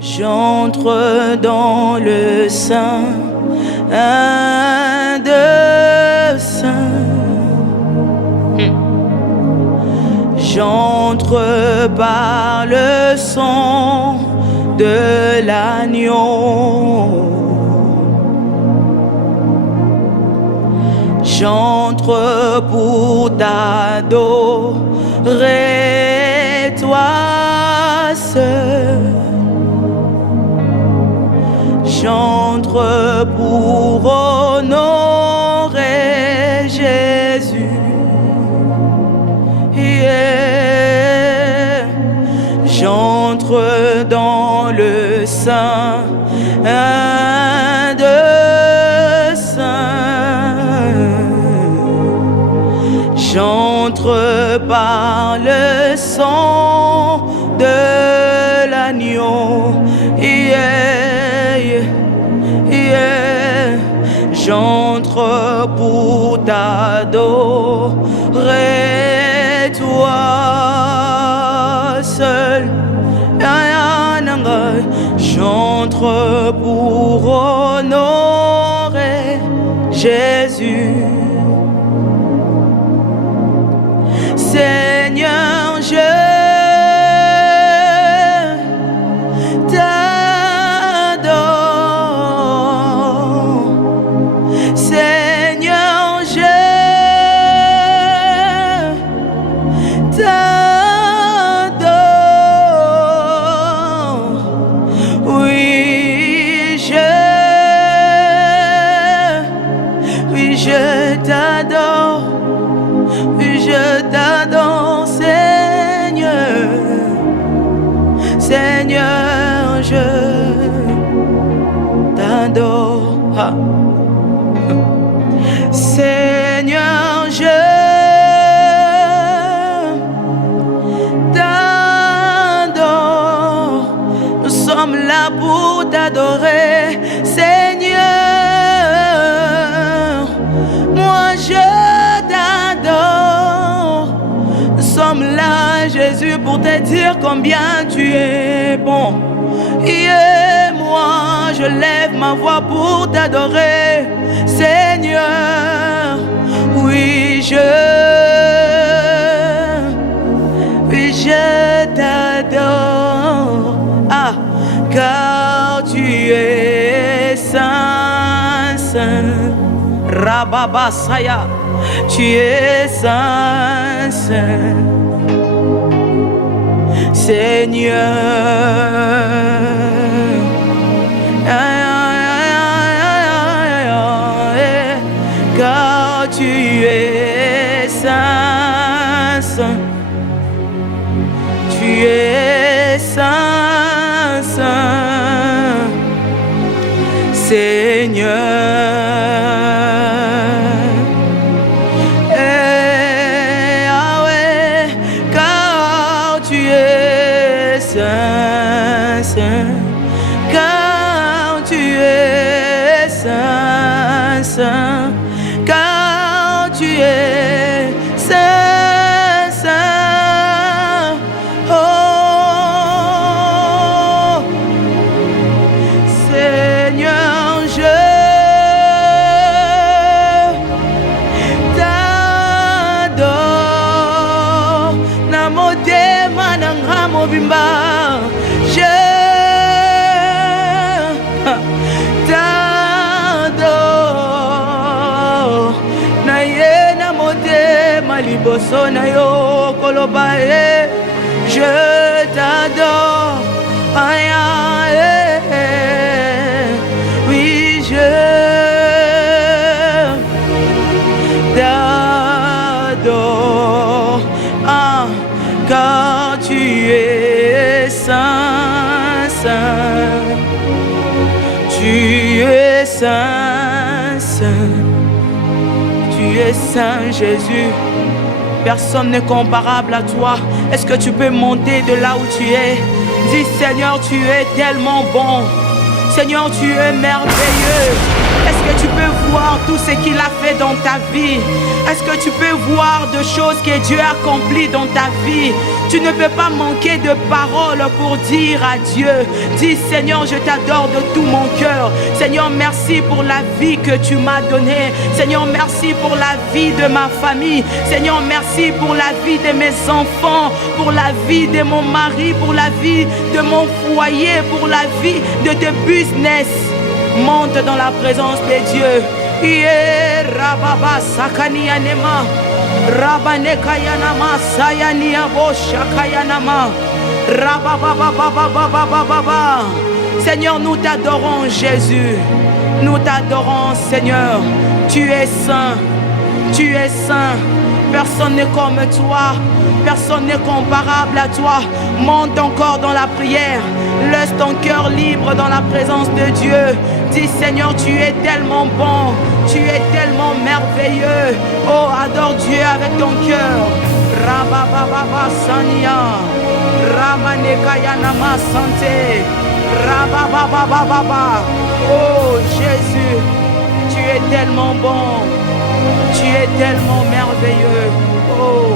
J'entre dans le sein de saints. J'entre par le sang de l'agneau. J'entre pour t'adorer, toi seul. J'entre pour honorer Jésus. Yeah. J'entre dans le sein de saints. J'entre par le sang de l'agneau. Yeah, yeah. J'entre pour t'adorer, toi seul. J'entre pour honorer Jésus. Seigneur, je Seigneur, je t'adore. Seigneur, je t'adore. Nous sommes là pour t'adorer, Seigneur. Moi, je t'adore. Nous sommes là, Jésus, pour te dire combien tu es bon. Et moi, je lève ma voix pour t'adorer, Seigneur. Oui, je t'adore. Ah, car tu es saint, saint. Rababasaya, tu es saint, saint. Seigneur, car tu es saint, saint. Tu es saint, saint. Seigneur. Car tu es saint, saint, car tu es saint, saint. Oh, Seigneur, je t'adore. Namo te mananga mobimba. Liboso na yo koloba, je t'adore. Oui, je t'adore. Ah, car tu es saint, saint. Tu es saint, saint. Tu es saint, Jésus. Personne n'est comparable à toi. Est-ce que tu peux monter de là où tu es? Dis, Seigneur, tu es tellement bon. Seigneur, tu es merveilleux. Est-ce que tu peux voir qu'il a fait dans ta vie? Est-ce que tu peux voir de choses que Dieu a accomplies dans ta vie? Tu ne peux pas manquer de paroles pour dire à Dieu. Dis, Seigneur, je t'adore de tout mon cœur. Seigneur, merci pour la vie que tu m'as donnée. Seigneur, merci pour la vie de ma famille. Seigneur, merci pour la vie de mes enfants, pour la vie de mon mari, pour la vie de mon foyer, pour la vie de tes business. Monte dans la présence de Dieu. Rababa sakania nema, rabaneka yanama sayania boshaka yanama, rababa. Seigneur, nous t'adorons, Jésus. Nous t'adorons, Seigneur. Tu es saint. Tu es saint. Personne n'est comme toi. Personne n'est comparable à toi. Monte encore dans la prière. Laisse ton cœur libre dans la présence de Dieu. Dis, Seigneur, tu es tellement bon. Tu es tellement merveilleux. Oh, adore Dieu avec ton cœur. Rabababa sania. Ramanekayanama santé. Rabababa. Oh, Jésus, tu es tellement bon. Tu es tellement merveilleux. Oh.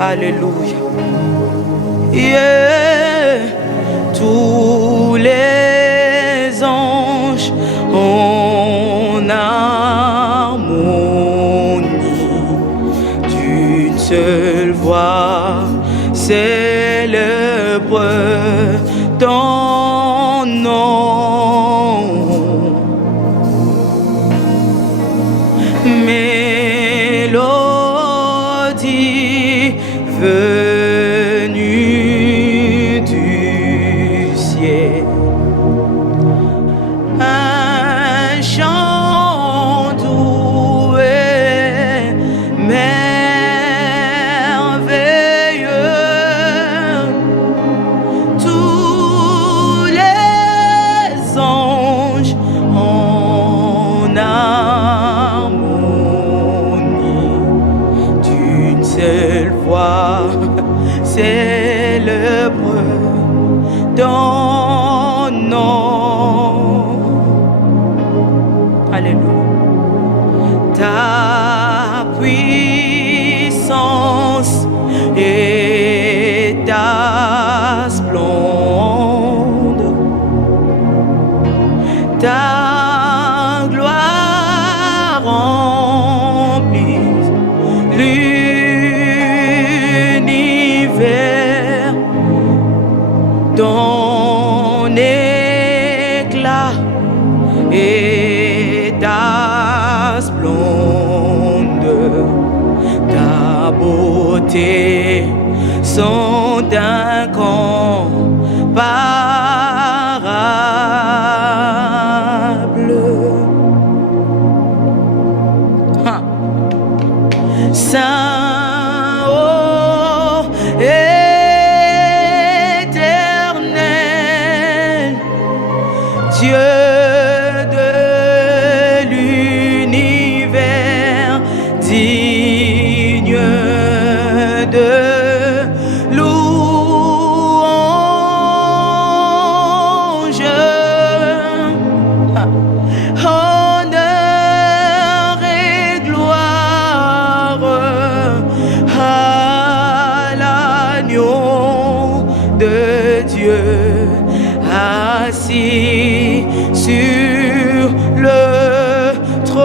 Alléluia. Yeah. Tous les anges en harmonie d'une seule voix célèbre ton nom. Mélodie venue du ciel, un chant doux et merveilleux. Tous les anges en harmonie d'une seule voix célèbre ton nom. Alléluia. Ta puissance et ta splendeur, ta gloire remplisse l'univers. Ton éclat et ta splendeur, ta beauté sont incomparables. Saint, oh, éternel, Dieu de l'univers, digne de louange, honneur et gloire à l'agneau de Dieu assis sur le trône.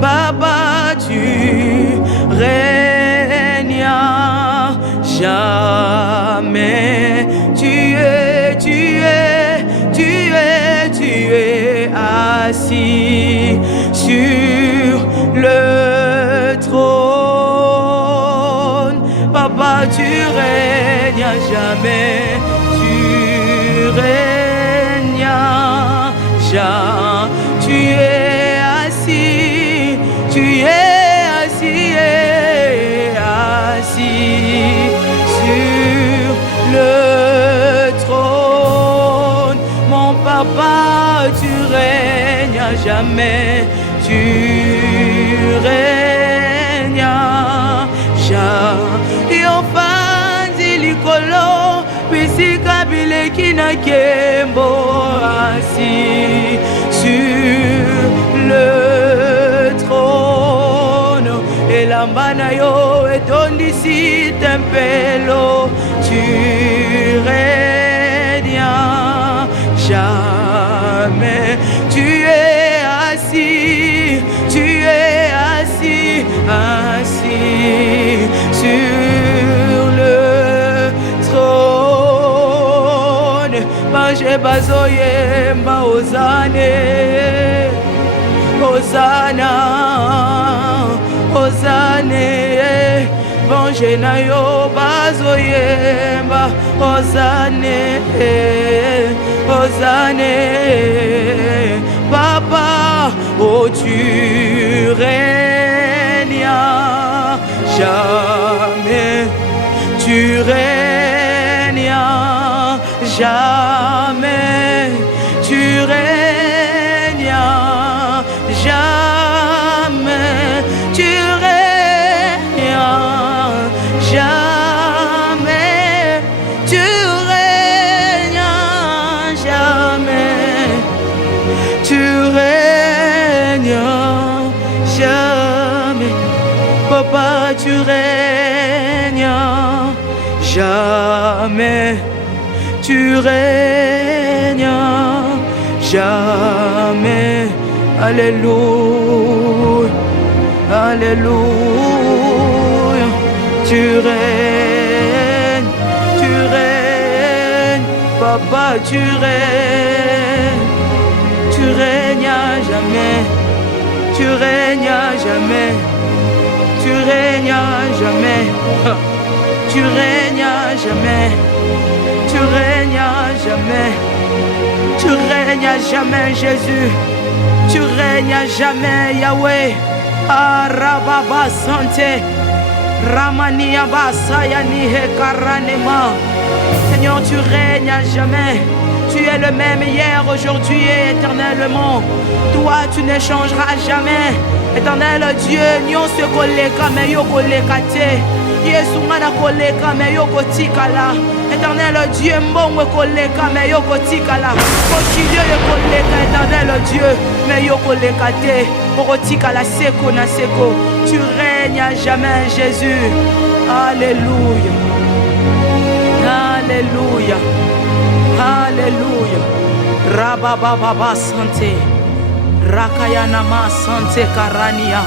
Papa, tu règnes à jamais. Tu es assis sur le trône. jamais, tu règnes, tu es assis, assis sur le trône. Mon papa, tu règnes à jamais, tu règnes à jamais. Yofanzi likolo, pisika bileki na kembo, assis sur le trône. Et la manayo et ton ici tempelo, tu règnes à jamais. Tu es assis, assis sur le trône. Manje bazoye mba ozane, Hosanna, Hosanna. Manje na yo bazoye mba Hosanna, Hosanna. Papa, oh tu règnes à jamais, tu règnes à jamais, tu règnes à jamais, tu règnes à jamais, tu règnes à jamais, tu règnes à jamais. Papa, tu règnes à jamais, tu règnes à jamais. Alléluia, alléluia. Tu règnes, papa, tu règnes à jamais, tu règnes à jamais, tu règnes à jamais, tu règnes à jamais, tu règnes à jamais, tu règnes à jamais, Jésus, tu règnes à jamais, Yahweh. Arababa Santé, Ramania Basayani Hekaranema. Seigneur, tu règnes à jamais. Tu es le même hier, aujourd'hui et éternellement. Toi, tu ne changeras jamais. Éternel Dieu, nyon se koleka me yo koleka te. Yesu ngana koleka me yo kotikala. Éternel Dieu, mbongwe koleka me yo kotikala. Kochilio yo koleka, éternel Dieu, me yo koleka te. Kotikala seko na seko. Tu règnes à jamais, Jésus. Alléluia. Alléluia. Alléluia. Rabababa santé. Rakayanama santé karania.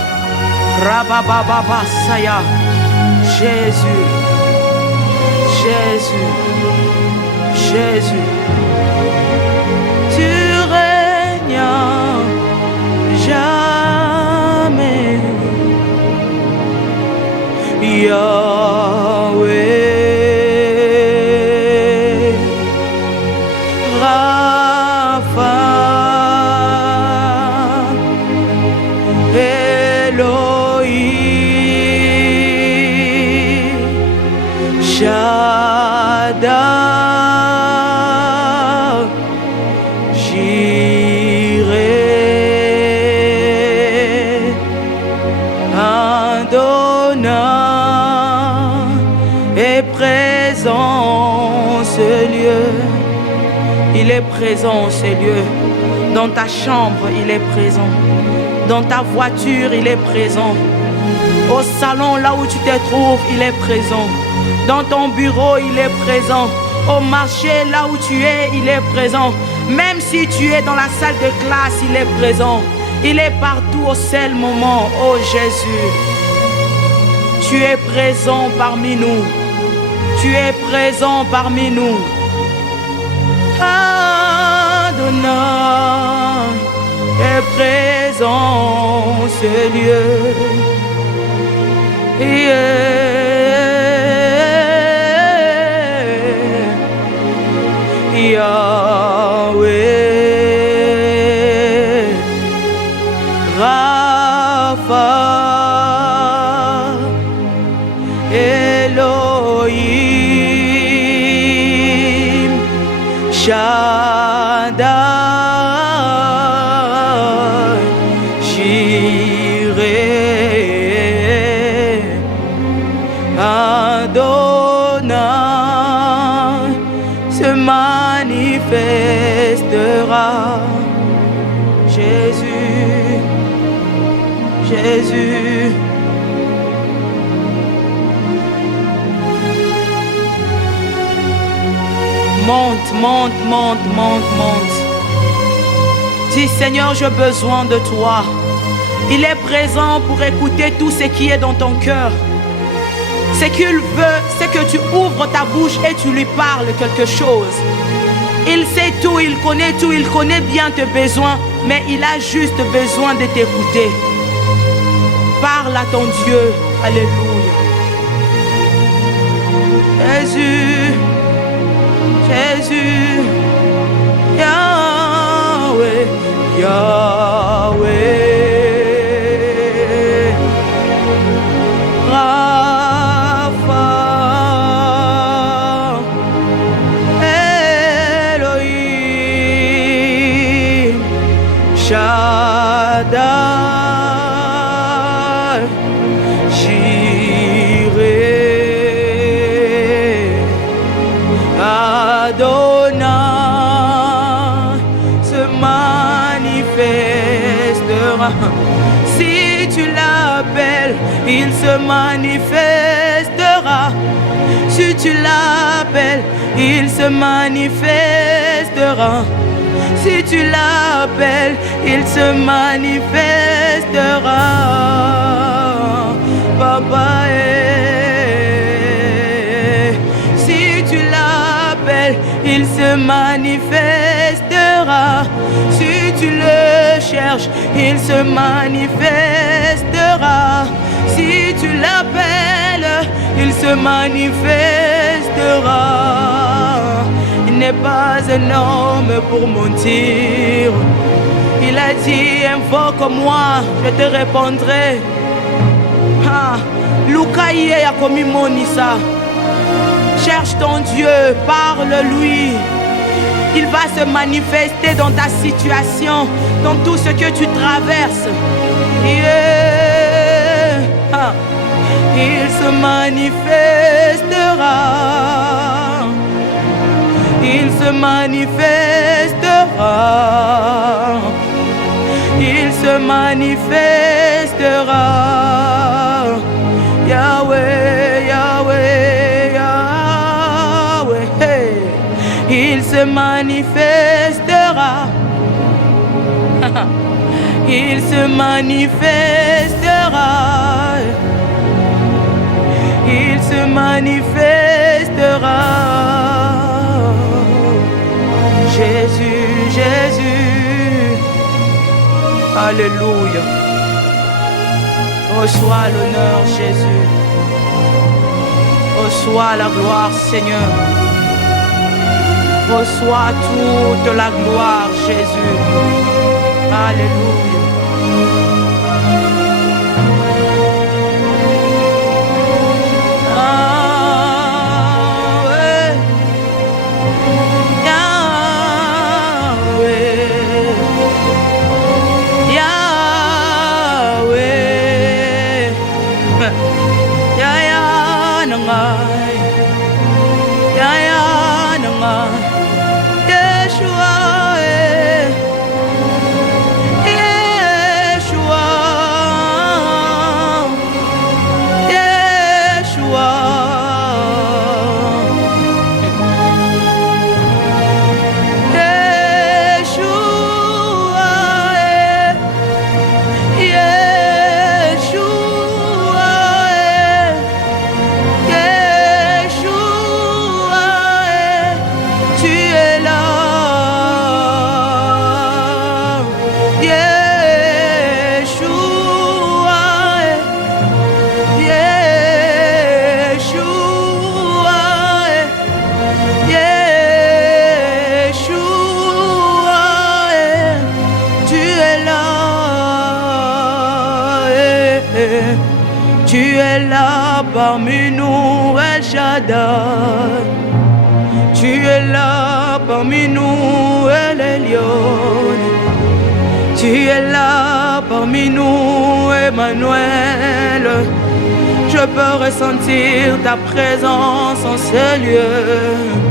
Rabababa saya. Jésus. Jésus. Jésus. Tu règnes à jamais. Yahweh. J'irai Adonai est présent ce lieu. Il est présent ce lieu. Dans ta chambre, il est présent. Dans ta voiture, il est présent. Au salon, là où tu te trouves, il est présent. Dans ton bureau, il est présent. Au marché, là où tu es, il est présent. Même si tu es dans la salle de classe, il est présent. Il est partout au seul moment. Oh Jésus, tu es présent parmi nous. Tu es présent parmi nous. Adonai est présent ce lieu. Shaddai, Jireh, Adonai se manifestera. Jésus, Jésus. Monte, monte, monte, monte, monte. Dis Seigneur, j'ai besoin de toi. Il est présent pour écouter tout ce qui est dans ton cœur. Ce qu'il veut, c'est que tu ouvres ta bouche et tu lui parles quelque chose. Il sait tout, il connaît bien tes besoins, mais il a juste besoin de t'écouter. Parle à ton Dieu. Alléluia. Jésus, Jésus, Yahweh, Yahweh, Rapha, Elohim, Shaddai, Jireh, Adonai se manifestera. Si tu l'appelles, il se manifestera. Si tu l'appelles, il se manifestera. Si tu l'appelles, il se manifestera. Papa, si tu l'appelles, il se manifestera. Si tu le cherches, il se manifestera. Si tu l'appelles, il se manifestera. Il n'est pas un homme pour mentir. Il a dit, invoque-moi, je te répondrai. Lukaïe a commis mon Issa. Cherche ton Dieu, parle-lui. Il va se manifester dans ta situation, dans tout ce que tu traverses. Il se manifestera. Il se manifestera. Il se manifestera. Yahweh, Yahweh, Yahweh. Hey. Il se manifestera. Il se manifestera. Il se manifestera. Jésus, Jésus. Alléluia. Reçois l'honneur, Jésus. Reçois la gloire, Seigneur. Reçois toute la gloire, Jésus. Alléluia. Tu es là parmi nous, El Shaddai. Tu es là parmi nous, El Elyon. Tu es là parmi nous, Emmanuel. Je peux ressentir ta présence en ce lieu.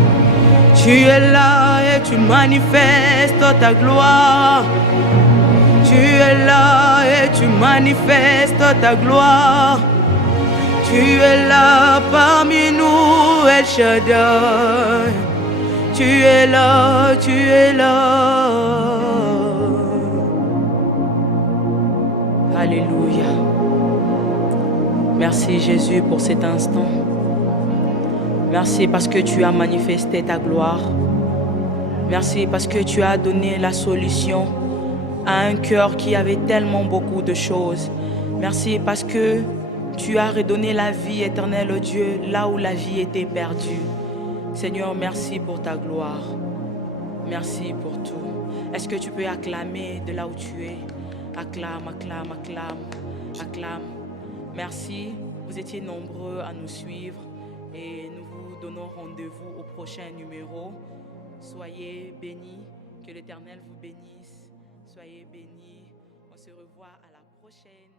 Tu es là et tu manifestes ta gloire. Tu es là et tu manifestes ta gloire. Tu es là parmi nous, El Shaddai. Tu es là, tu es là. Alléluia. Merci Jésus pour cet instant. Merci parce que tu as manifesté ta gloire. Merci parce que tu as donné la solution à un cœur qui avait tellement beaucoup de choses. Merci parce que tu as redonné la vie éternelle au Dieu là où la vie était perdue. Seigneur, merci pour ta gloire. Merci pour tout. Est-ce que tu peux acclamer de là où tu es? Acclame, acclame, acclame, acclame. Merci, vous étiez nombreux à nous suivre et nous vous donnons rendez-vous au prochain numéro. Soyez bénis, que l'Éternel vous bénisse. Soyez bénis. On se revoit à la prochaine.